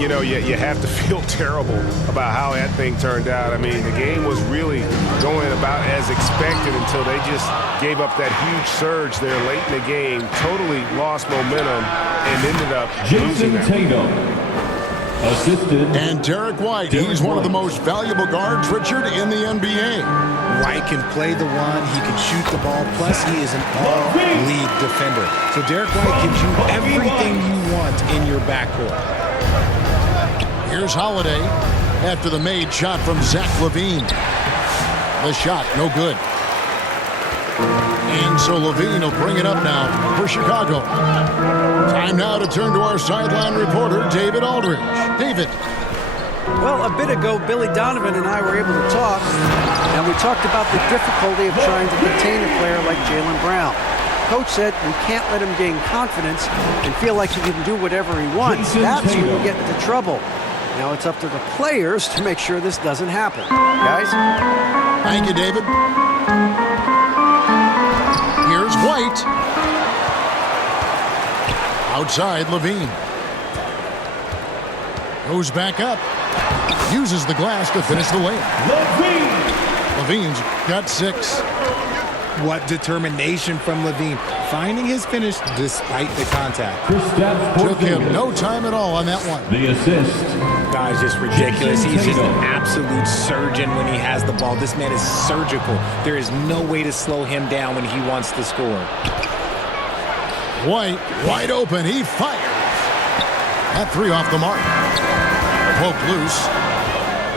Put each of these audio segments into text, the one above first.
you know, you have to feel terrible about how that thing turned out. I mean, the game was really going about as expected until they just gave up that huge surge there late in the game, totally lost momentum, and ended up losing that. Assisted. And Derek White, he's one of the most valuable guards, Richard, in the NBA. White can play the one, he can shoot the ball, plus he is an all-league defender. So Derek White gives you everything you want in your backcourt. Here's Holiday after the made shot from Zach LaVine. The shot, no good. And so LaVine will bring it up now for Chicago. Time now to turn to our sideline reporter, David Aldridge. David. Well, a bit ago, Billy Donovan and I were able to talk, and we talked about the difficulty of trying to contain a player like Jaylen Brown. Coach said we can't let him gain confidence and feel like he can do whatever he wants. That's when you get into trouble. Now it's up to the players to make sure this doesn't happen. Guys? Thank you, David. Here's White. Outside, LaVine. Goes back up. Uses the glass to finish the layup. LaVine's got 6. What determination from LaVine. Finding his finish despite the contact. Took him no time at all on that one. The assist. Guy's just ridiculous. He's just an absolute surgeon when he has the ball. This man is surgical. There is no way to slow him down when he wants to score. White, wide open. He fires. That 3 off the mark. Poked loose.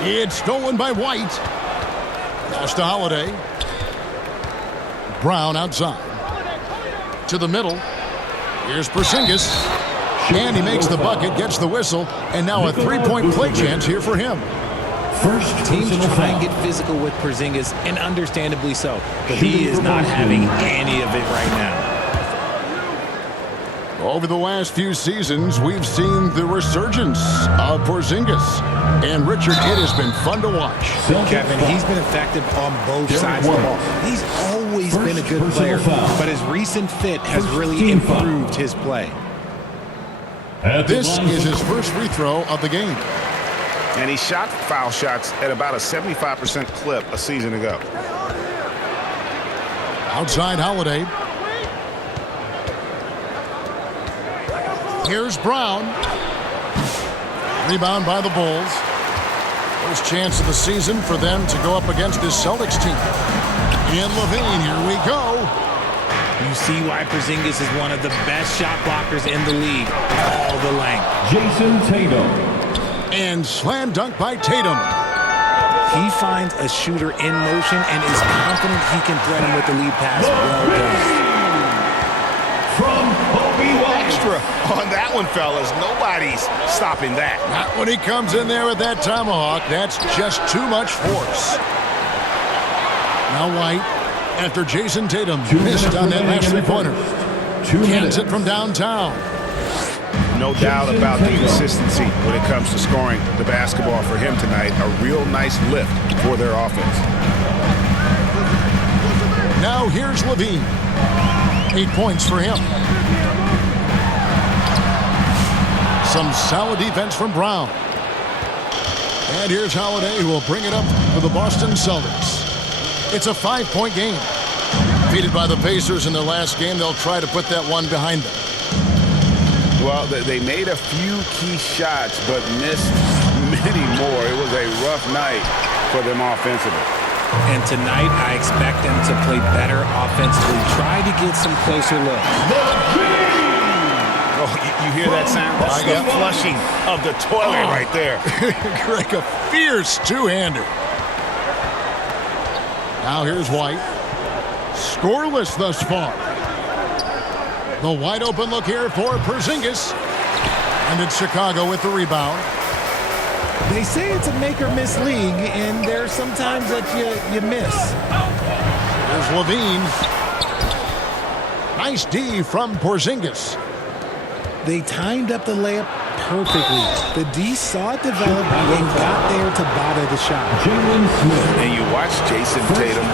It's stolen by White. Pass to Holiday. Brown outside. To the middle. Here's Porzingis. And he makes the bucket, gets the whistle, and now a 3-point play chance here for him. First teams try and get physical with Porzingis, and understandably so. But he is not having any of it right now. Over the last few seasons, we've seen the resurgence of Porzingis. And Richard, it has been fun to watch. Kevin, he's been effective on both sides of the ball. He's always been a good player, but his recent fit has really improved his play. This is his first free throw of the game. And he shot foul shots at about a 75% clip a season ago. Outside Holiday. Here's Brown. Rebound by the Bulls. First chance of the season for them to go up against this Celtics team. And LaVine, here we go. You see why Porzingis is one of the best shot blockers in the league. All the length. Jason Tatum. And slam dunk by Tatum. He finds a shooter in motion and is confident he can thread him with the lead pass. Well done. From Extra on that one, fellas. Nobody's stopping that. Not when he comes in there with that tomahawk. That's just too much force. Now White, after Jason Tatum missed on that last three-pointer. Cans it from downtown. No doubt about the consistency when it comes to scoring the basketball for him tonight. A real nice lift for their offense. Now here's LaVine. 8 points for him. Some solid defense from Brown. And here's Holiday, who will bring it up for the Boston Celtics. It's a 5-point game. Defeated by the Pacers in their last game, they'll try to put that one behind them. Well, they made a few key shots, but missed many more. It was a rough night for them offensively. And tonight, I expect them to play better offensively. Try to get some closer looks. Oh, you hear that sound? That's the flushing of the toilet right there. Greg, a fierce two-hander. Now here's White. Scoreless thus far. The wide open look here for Porzingis. And it's Chicago with the rebound. They say it's a make-or-miss league, and there's sometimes that you miss. Here's LaVine. Nice D from Porzingis. They timed up the layup perfectly. The D saw it develop and got there to bother the shot. Jalen Smith. And you watch Jason Tatum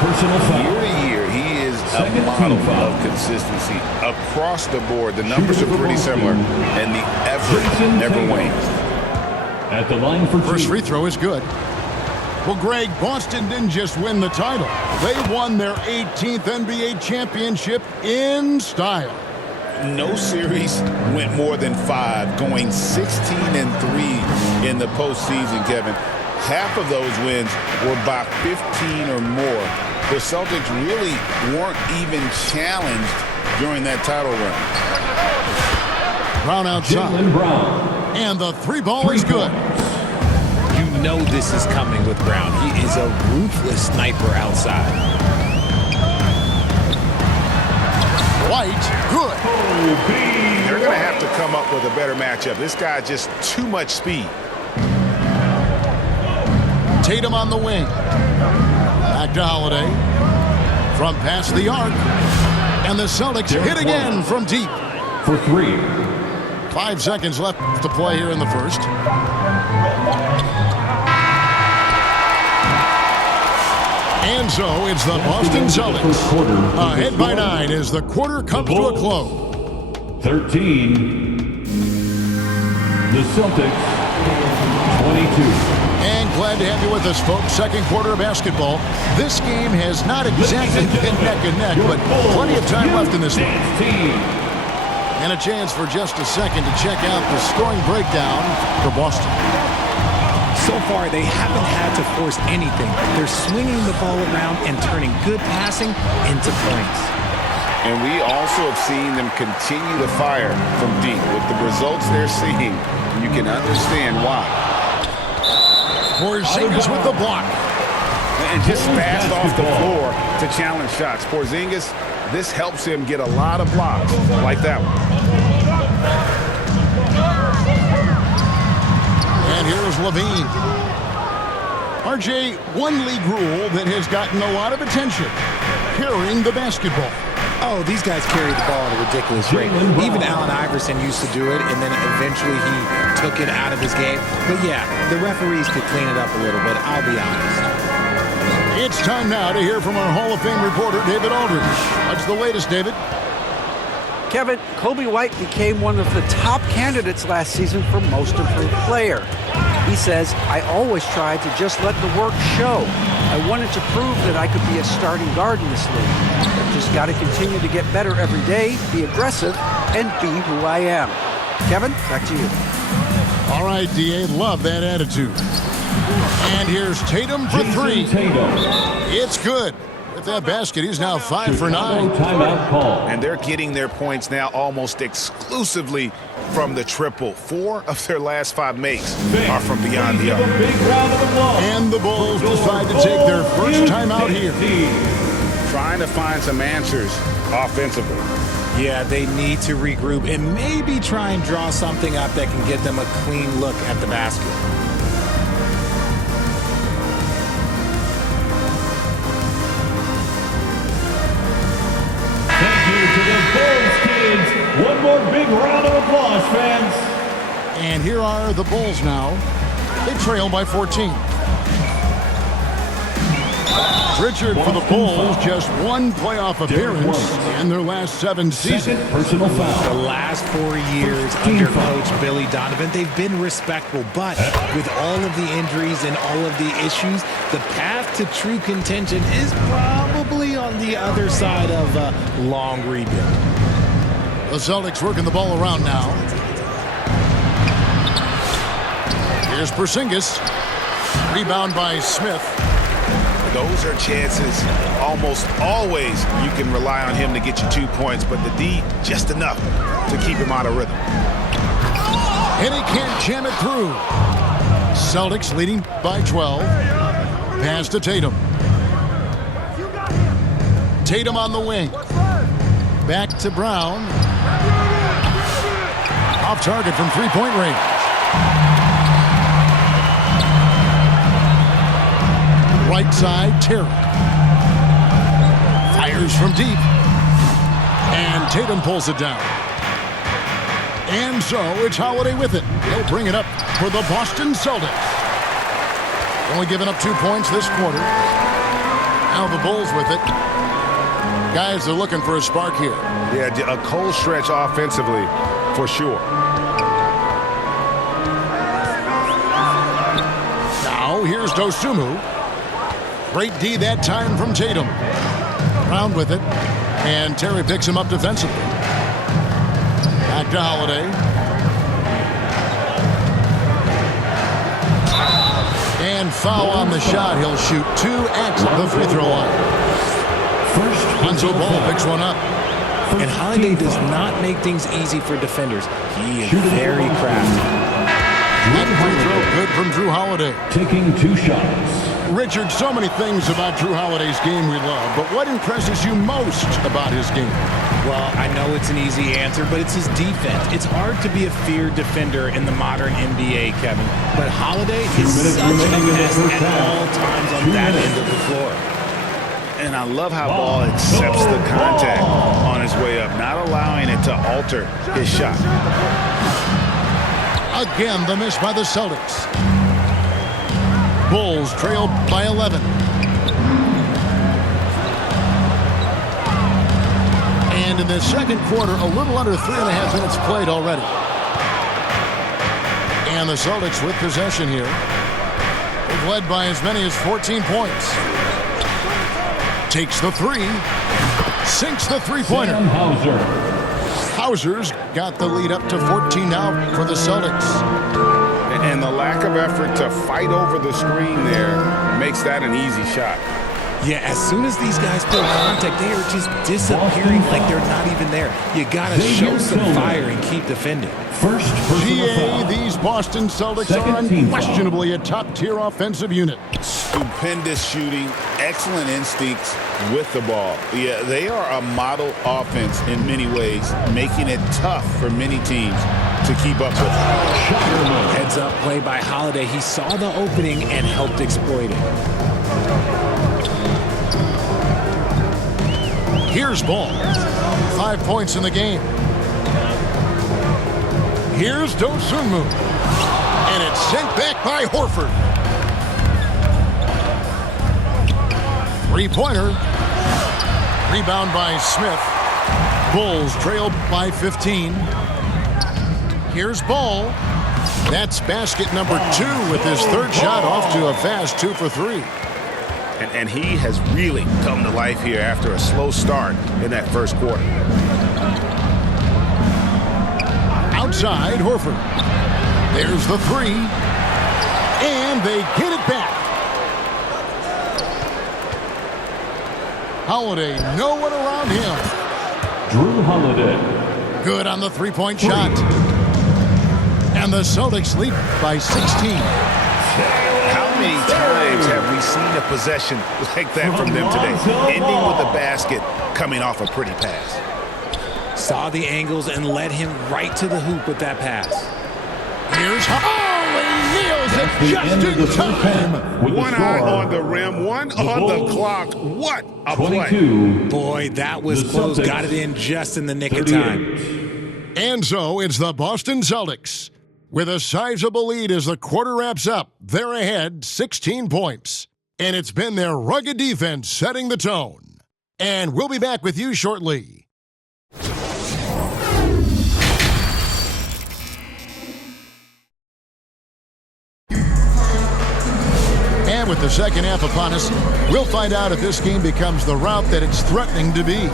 year to year. He is a model of consistency across the board. The numbers are pretty similar, and the effort never wanes. at the line for First two. free throw is good. Well, Greg, Boston didn't just win the title. They won their 18th NBA championship in style. No series went more than 5, going 16-3 in the postseason, Kevin. Half of those wins were by 15 or more. The Celtics really weren't even challenged during that title run. Brown outside. Jaylen Brown. And the three ball is good. You know this is coming with Brown. He is a ruthless sniper outside. White, good. They're going to have to come up with a better matchup. This guy just too much speed. Tatum on the wing. Back to Holiday. From past the arc. And the Celtics hit again from deep. For three. 5 seconds left to play here in the first. And so it's the Boston Celtics. Ahead by 9 as the quarter comes to a close. 13. The Celtics. 22. And glad to have you with us, folks. Second quarter of basketball. This game has not exactly been neck and neck, but plenty of time left in this one. And a chance for just a second to check out the scoring breakdown for Boston. So far, they haven't had to force anything. They're swinging the ball around and turning good passing into points. And we also have seen them continue to fire from deep. With the results they're seeing, you can understand why. Porzingis with the block. And just fast off the floor to challenge shots. Porzingis, this helps him get a lot of blocks like that one. And here's Levine. RJ, one league rule that has gotten a lot of attention. Carrying the basketball. Oh, these guys carry the ball at a ridiculous rate. Even Allen Iverson used to do it, and then eventually he took it out of his game. But yeah, the referees could clean it up a little bit, I'll be honest. It's time now to hear from our Hall of Fame reporter, David Aldridge. What's the latest, David? Kevin, Kobe White became one of the top candidates last season for Most Improved Player. He says, I always tried to just let the work show. I wanted to prove that I could be a starting guard in this league. I've just got to continue to get better every day, be aggressive, and be who I am. Kevin, back to you. All right, D.A., love that attitude. And here's Tatum for three. It's good. With that basket, he's now 5 for 9. Timeout call. And they're getting their points now almost exclusively from the triple. 4 of their last 5 makes are from beyond the arc. And the Bulls decide to take their first timeout here. Trying to find some answers offensively. Yeah, they need to regroup and maybe try and draw something up that can get them a clean look at the basket. To the Bulls kids. One more big round of applause, fans. And here are the Bulls now. They trail by 14. Pritchard for the Bulls, just one playoff appearance in their last 7 seasons. Personal foul. The last 4 years under Coach Billy Donovan, they've been respectable. But with all of the injuries and all of the issues, the path to true contention is probably on the other side of a long rebuild. The Celtics working the ball around now. Here's Porzingis. Rebound by Smith. Those are chances almost always you can rely on him to get you 2 points, but the D just enough to keep him out of rhythm. And he can't jam it through. Celtics leading by 12. Pass to Tatum. Tatum on the wing. Back to Brown. Off target from three-point range. Right side, Terry. Fires from deep. And Tatum pulls it down. And so it's Holiday with it. He'll bring it up for the Boston Celtics. Only giving up 2 points this quarter. Now the Bulls with it. Guys are looking for a spark here. Yeah, a cold stretch offensively for sure. Dosunmu. Great D that time from Tatum. Brown with it. And Terry picks him up defensively. Back to Holiday. And foul on the shot. He'll shoot 2 at the free throw line. Lonzo Ball picks one up. And Holiday does not make things easy for defenders. He is very crafty. That free throw good from Drew Holiday. Taking 2 shots. Richard, so many things about Drew Holiday's game we love, but what impresses you most about his game? Well, I know it's an easy answer, but it's his defense. It's hard to be a feared defender in the modern NBA, Kevin. But Holiday is such a pest at all times on that end of the floor. And I love how Ball accepts the contact on his way up, not allowing it to alter his shot. Again, the miss by the Celtics. Bulls trail by 11. And in the second quarter, a little under 3.5 minutes played already. And the Celtics with possession here. They've led by as many as 14 points. Takes the 3. Sinks the three-pointer. Hauser's got the lead up to 14 now for the Celtics. And the lack of effort to fight over the screen there makes that an easy shot. Yeah, as soon as these guys feel contact, they are just disappearing like they're not even there. You got to show some fire and keep defending. GA, these Boston Celtics are unquestionably a top-tier offensive unit. Stupendous shooting, excellent instincts with the ball. Yeah, they are a model offense in many ways, making it tough for many teams to keep up with. Heads up play by Holiday. He saw the opening and helped exploit it. Here's Ball. 5 points in the game. Here's Dosunmu. And it's sent back by Horford. Three-pointer. Rebound by Smith. Bulls trail by 15. Here's Ball. That's basket number 2 with his third shot off to a fast 2 for 3. And he has really come to life here after a slow start in that first quarter. Outside, Horford. There's the 3. And they get it back. Holiday, no one around him. Drew Holiday. Good on the three-point shot. And the Celtics lead by 16. How many times have we seen a possession like that from them today? Ending with a basket, coming off a pretty pass. Saw the angles and led him right to the hoop with that pass. Here's he nails it just in time. One eye on the rim, one on the clock. What a play. Boy, that was close. Got it in just in the nick of time. And so it's the Boston Celtics. With a sizable lead as the quarter wraps up, they're ahead 16 points. And it's been their rugged defense setting the tone. And we'll be back with you shortly. And with the second half upon us, we'll find out if this game becomes the rout that it's threatening to be.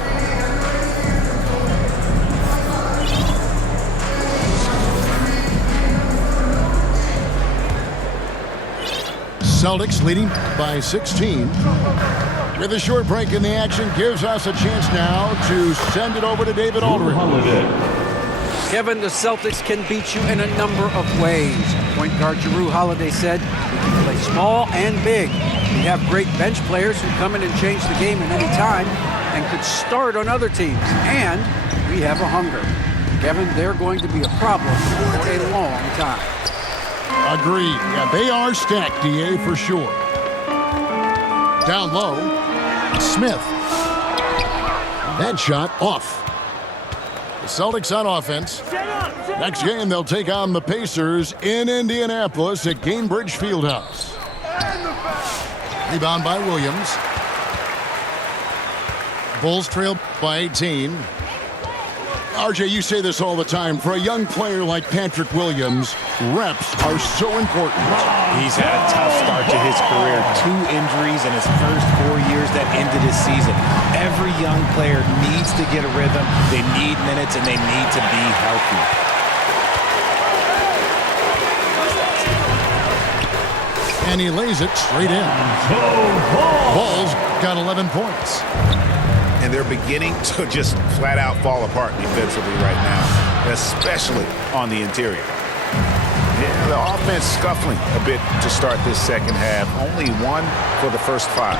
Celtics leading by 16. With a short break in the action, gives us a chance now to send it over to David Aldridge. Kevin, the Celtics can beat you in a number of ways. Point guard Jrue Holiday said, "We can play small and big. We have great bench players who come in and change the game at any time and could start on other teams. And we have a hunger." Kevin, they're going to be a problem for a long time. Agreed. Yeah, they are stacked, DA, for sure. Down low, Smith. That shot off. The Celtics on offense. Next game, they'll take on the Pacers in Indianapolis at Gainbridge Fieldhouse. Rebound by Williams. Bulls trail by 18. RJ, you say this all the time. For a young player like Patrick Williams, reps are so important. He's had a tough start to his career. 2 injuries in his first 4 years that ended his season. Every young player needs to get a rhythm. They need minutes, and they need to be healthy. And he lays it straight in. Bulls got 11 points. And they're beginning to just flat out fall apart defensively right now, especially on the interior. Yeah, the offense scuffling a bit to start this second half. Only 1 for the first 5.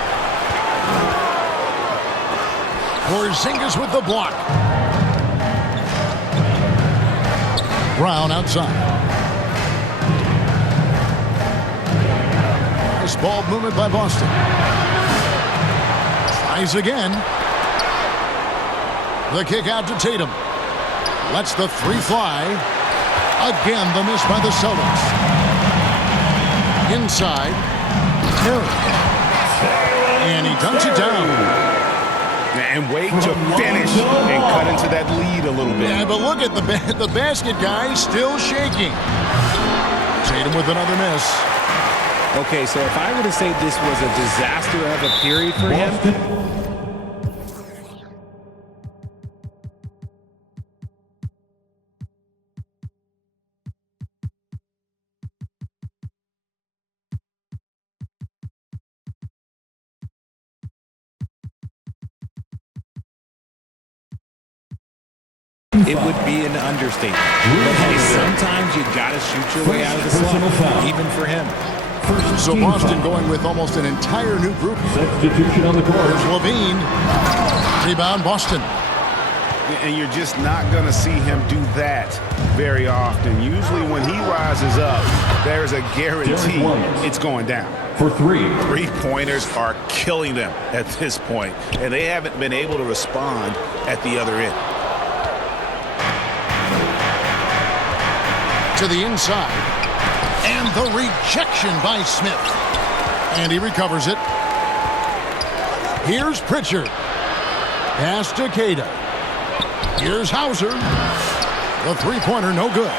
Porzingis with the block. Brown outside. Nice ball movement by Boston. Tries again. The kick out to Tatum. Lets the 3 fly. Again, the miss by the Celtics. Inside. Terry. And he dunks it down. And wait to finish and cut into that lead a little bit. Yeah, but look at the basket guy still shaking. Tatum with another miss. Okay, so if I were to say this was a disaster of a period for him, it would be an understatement. But hey, sometimes you gotta shoot your way out of the slump, even for him. So Boston going with almost an entire new group. Substitution on the court. There's Levine. Rebound, Boston. And you're just not going to see him do that very often. Usually when he rises up, there's a guarantee it's going down. For 3. 3-pointers are killing them at this point, and they haven't been able to respond at the other end. To the inside. And the rejection by Smith. And he recovers it. Here's Pritchard. Pass to Queta. Here's Hauser. The 3-pointer, no good.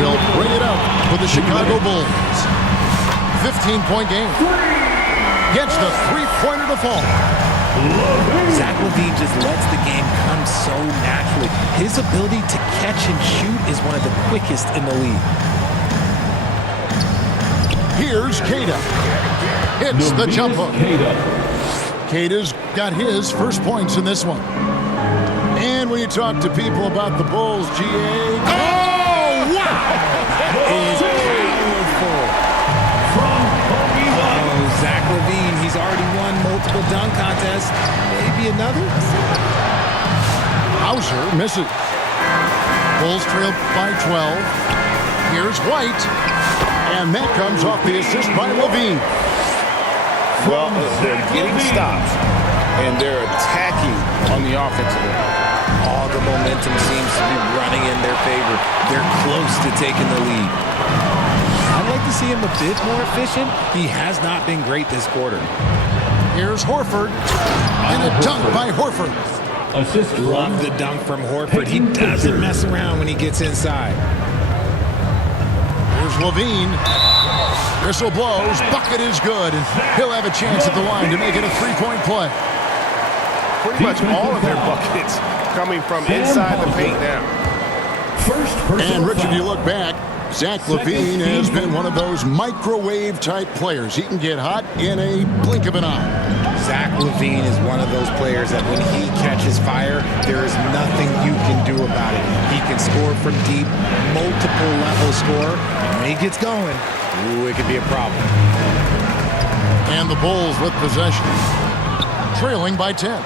Will bring it up for the Chicago Bulls. 15-point game. Gets the 3-pointer to fall. Zach LaVine just lets the game come so naturally. His ability to catch and shoot is one of the quickest in the league. Here's Queta. Hits the jump hook. Queta's got his first points in this one. And when you talk to people about the Bulls, GA... Oh, wow! Is powerful. Oh, Zach LaVine, he's already won multiple dunk contests. Maybe another? Hauser misses. Bulls trail by 12. Here's White. And that comes off the assist by LaVine. Well, they're getting stops, and they're attacking on the offensive end. All the momentum seems to be running in their favor. They're close to taking the lead. I'd like to see him a bit more efficient. He has not been great this quarter. Here's Horford. And a dunk by Horford. Assist. Love the dunk from Horford. He doesn't mess around when he gets inside. Here's LaVine. Whistle blows. Bucket is good. And he'll have a chance at the line to make it a 3-point play. Pretty much all of their buckets coming from inside the paint now. And Richard, you look back, Zach LaVine has been one of those microwave-type players. He can get hot in a blink of an eye. Zach LaVine is one of those players that when he catches fire, there is nothing you can do about it. He can score from deep, multiple level score. And when he gets going, ooh, it could be a problem. And the Bulls with possession, trailing by 10.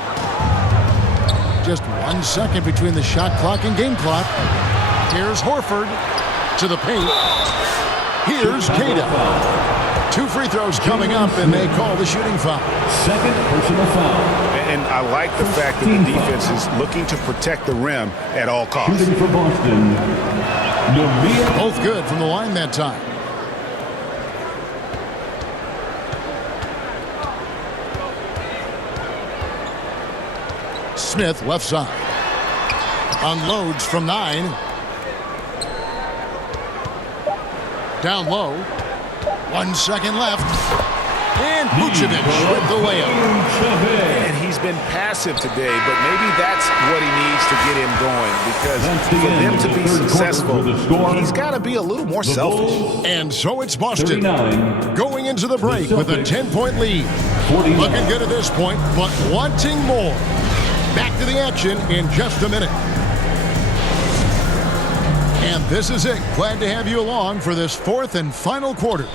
Just 1 second between the shot clock and game clock. Here's Horford to the paint. Here's Cada. 2 free throws coming up, and they call the shooting foul. Second personal foul. And I like the fact that the defense is looking to protect the rim at all costs. Shooting for Boston, Namir. Both good from the line that time. Smith left side. Unloads from 9. Down low. 1 second left. And Vucevic with the layup. And he's been passive today, but maybe that's what he needs to get him going, because for them to be successful, he's got to be a little more selfish. And so it's Boston 39. going into the break with a 10-point lead. 49. Looking good at this point, but wanting more. Back to the action in just a minute. And this is it. Glad to have you along for this 4th and final quarter.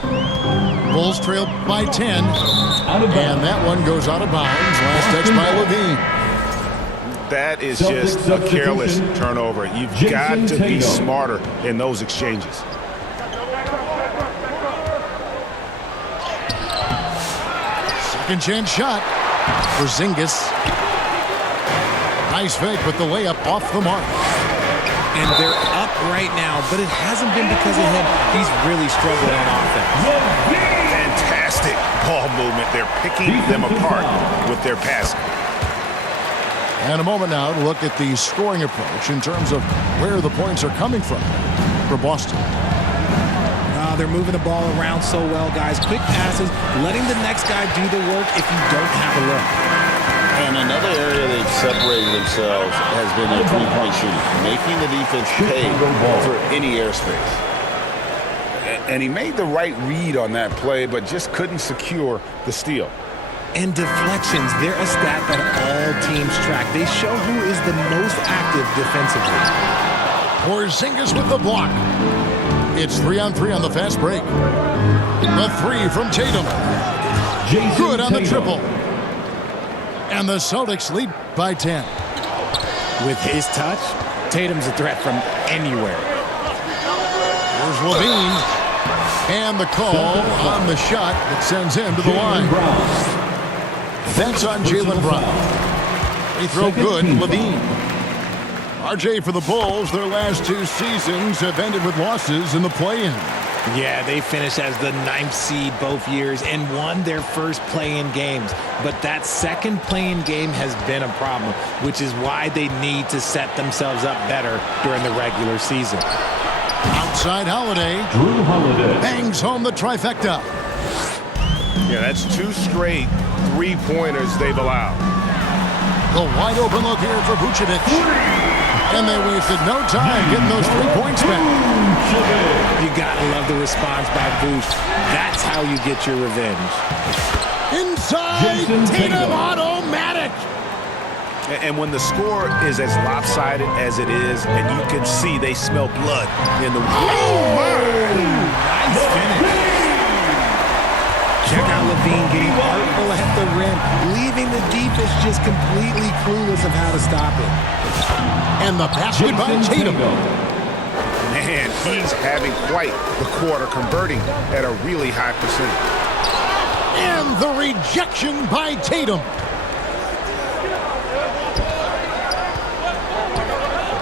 Bulls trail by 10. And that one goes out of bounds. Last touch by Levine. That is just a careless turnover. You've got to be smarter in those exchanges. Second chance shot for Zingis. Nice fake with the layup off the mark. And they're up right now, but it hasn't been because of him. He's really struggled on offense. Fantastic ball movement. They're picking them apart with their passing. And a moment now to look at the scoring approach in terms of where the points are coming from for Boston. They're moving the ball around so well, guys. Quick passes, letting the next guy do the work if you don't have a look. And another area they've separated themselves has been their three-point shooting, making the defense pay for any airspace. And he made the right read on that play, but just couldn't secure the steal. And deflections, they're a stat that all teams track. They show who is the most active defensively. Porzingis with the block. It's 3-on-3 on the fast break. The 3 from Tatum. Good on the triple. And the Celtics lead by 10. With his touch, Tatum's a threat from anywhere. Here's Levine. And the call on the shot that sends him to the line. That's on Jaylen Brown. They throw good, Levine. RJ for the Bulls, their last 2 seasons have ended with losses in the play-in. Yeah, they finished as the 9th seed both years and won their first play-in games. But that second play-in game has been a problem, which is why they need to set themselves up better during the regular season. Outside Holiday. Drew Holiday. Bangs home the trifecta. Yeah, that's 2 straight 3-pointers they've allowed. The wide open look here for Vucevic. And they wasted no time getting those 3 points back. You gotta love the response by Vooch. That's how you get your revenge. Inside, Tatum automatic. And when the score is as lopsided as it is, and you can see they smell blood in the... Nice finish. Check out Levine getting artful at the rim, leaving the defense just completely clueless of how to stop it. And the basket by Tatum. Man, he's having quite the quarter, converting at a really high percentage. And the rejection by Tatum.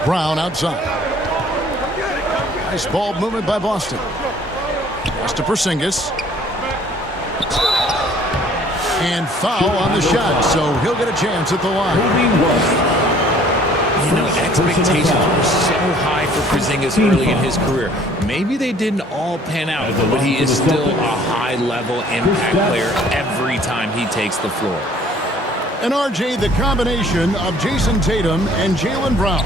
Brown outside. Nice ball movement by Boston. Pass to Porzingis. And foul on the shot, so he'll get a chance at the line. You know, expectations were so high for Porzingis early in his career. Maybe they didn't all pan out, but he is still a high-level impact player every time he takes the floor. And RJ, the combination of Jason Tatum and Jaylen Brown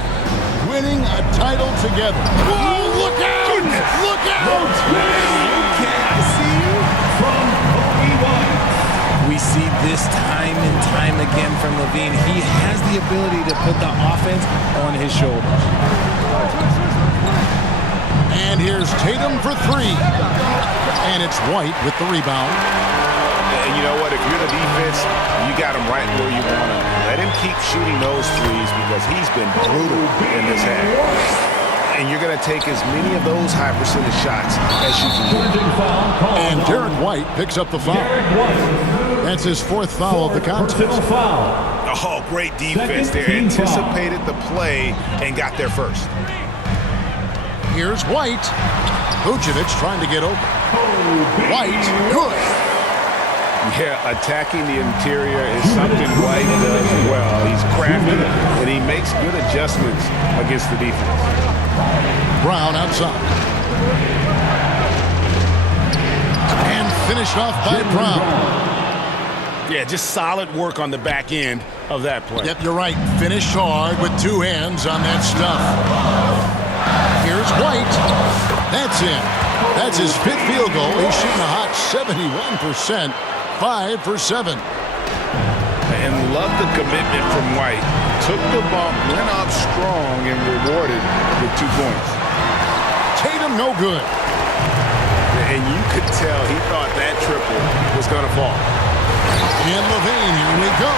winning a title together. Whoa, look out! Look out! Okay, I see you. We see this time and time again from Levine. He has the ability to put the offense on his shoulders. And here's Tatum for 3. And it's White with the rebound. And you know what? If you're the defense, you got him right where you want him. Let him keep shooting those threes because he's been brutal in this half. And you're going to take as many of those high percentage shots as you can get. And Derek White picks up the foul. That's his fourth foul of the contest. Oh, great defense there. Anticipated the play and got there first. Here's White. Vucevic trying to get open. White, good. Yeah, attacking the interior is something White does well. He's crafty, and he makes good adjustments against the defense. Brown outside. And finished off by Brown. Yeah, just solid work on the back end of that play. Yep, you're right. Finished hard with two hands on that stuff. Here's White. That's in. That's his fifth field goal. He's shooting a hot 71%. 5 for 7. And love the commitment from White. Took the bump, went up strong, and rewarded with 2 points. Tatum no good. And you could tell he thought that triple was going to fall. And Levine, here we go.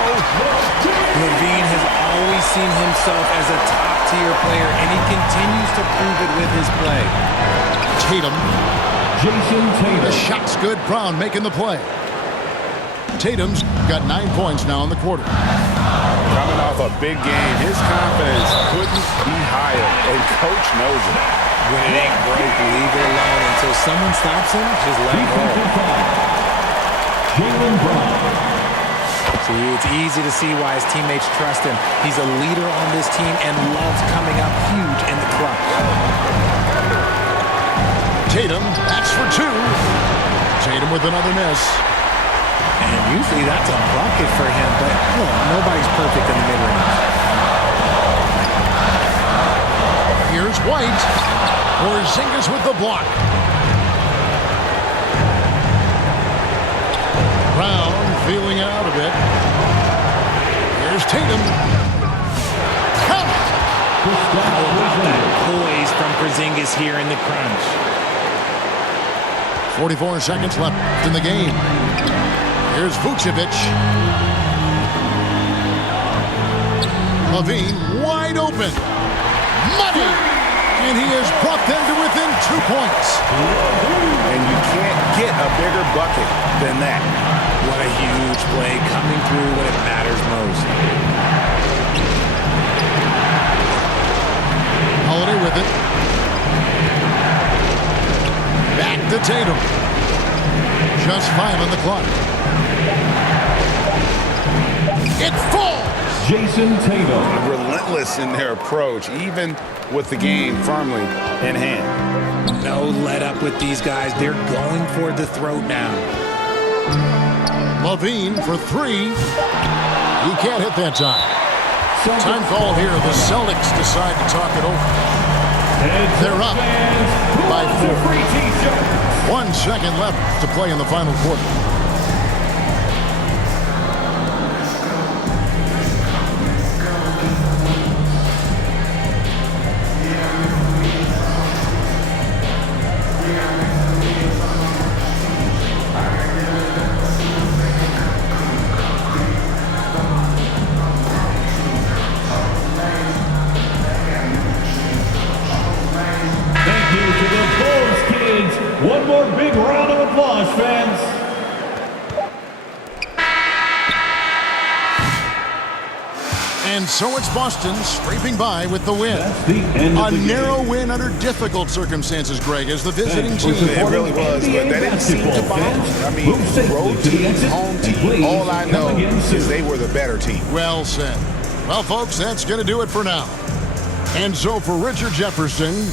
Levine has always seen himself as a top-tier player, and he continues to prove it with his play. Tatum. The shot's good. Brown making the play. Tatum's got 9 points now in the quarter. Coming off a big game, his confidence couldn't be higher, and Coach knows it. When it ain't broke, leave it alone until someone stops him. Just let him go. See, it's easy to see why his teammates trust him. He's a leader on this team and loves coming up huge in the clutch. Tatum, that's for 2. Tatum with another miss. And usually that's a bucket for him, but look, nobody's perfect in the mid-range. Here's White. Porzingis with the block. Brown feeling out a bit. Here's Tatum. Count it. How about that poise from Porzingis here in the crunch? 44 seconds left in the game. Here's Vucevic. Levine wide open. Money! And he has brought them to within 2 points. And you can't get a bigger bucket than that. What a huge play coming through when it matters most. Holiday with it. Back to Tatum. Just 5 on the clock. It falls! Jason Tatum. Relentless in their approach, even with the game firmly in hand. No let up with these guys. They're going for the throat now. Levine for 3. He can't hit that time. Time call here. The Celtics decide to talk it over. They're up by 4. 1 second left to play in the final quarter. One more big round of applause, fans. And so it's Boston scraping by with the win. A narrow win under difficult circumstances, Greg, as the visiting team. It really was, but that didn't seem to bother them. I mean, road team, home team, all I know is they were the better team. Well said. Well, folks, that's going to do it for now. And so for Richard Jefferson,